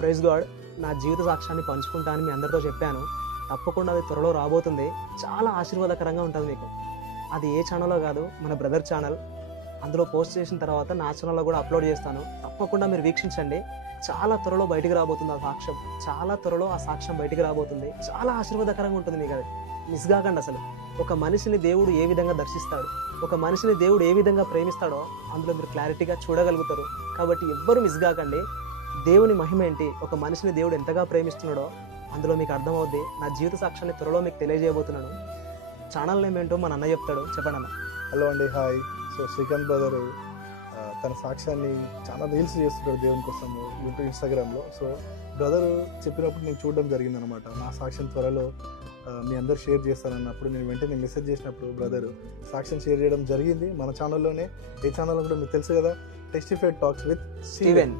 Praise God. నా జీవిత సాక్ష్యాన్ని పంచుకుంటా అని మీ అందరితో చెప్పాను. తప్పకుండా అది త్వరలో రాబోతుంది. చాలా ఆశీర్వాదకరంగా ఉంటుంది మీకు. అది ఏ ఛానల్లో కాదు, మన బ్రదర్ ఛానల్. అందులో పోస్ట్ చేసిన తర్వాత నా ఛానల్లో కూడా అప్లోడ్ చేస్తాను. తప్పకుండా మీరు వీక్షించండి. చాలా త్వరలో బయటికి రాబోతుంది ఆ సాక్ష్యం. చాలా త్వరలో ఆ సాక్ష్యం బయటికి రాబోతుంది. చాలా ఆశీర్వాదకరంగా ఉంటుంది మీకు. అది మిస్ కాకండి. అసలు ఒక మనిషిని దేవుడు ఏ విధంగా దర్శిస్తాడు, ఒక మనిషిని దేవుడు ఏ విధంగా ప్రేమిస్తాడో అందులో మీరు క్లారిటీగా చూడగలుగుతారు. కాబట్టి ఎవ్వరు మిస్ కాకండి. దేవుని మహిమ ఏంటి, ఒక మనిషిని దేవుడు ఎంతగా ప్రేమిస్తున్నాడో అందులో మీకు అర్థమవుద్ది. నా జీవిత సాక్ష్యాన్ని త్వరలో మీకు తెలియజేయబోతున్నాను. ఛానల్ నేమ్ ఏంటో మన అన్న చెప్తాడు. చెప్పండి అన్న. హలో అండి, హాయ్. సో శ్రీకాంత్ బ్రదర్ తన సాక్ష్యాన్ని చాలా రీల్స్ చేస్తున్నాడు దేవుని కోసం యూట్యూబ్, ఇన్స్టాగ్రామ్లో. సో బ్రదర్ చెప్పినప్పుడు నేను చూడడం జరిగింది అనమాట. నా సాక్ష్యం త్వరలో మీ అందరు షేర్ చేస్తానన్నప్పుడు నేను వెంటనే మెసేజ్ చేసినప్పుడు బ్రదర్ సాక్ష్యం షేర్ చేయడం జరిగింది మన ఛానల్లోనే. ఏ ఛానల్లో కూడా మీకు తెలుసు కదా, టెస్టిఫైడ్ టాక్స్ విత్ స్టీవెన్.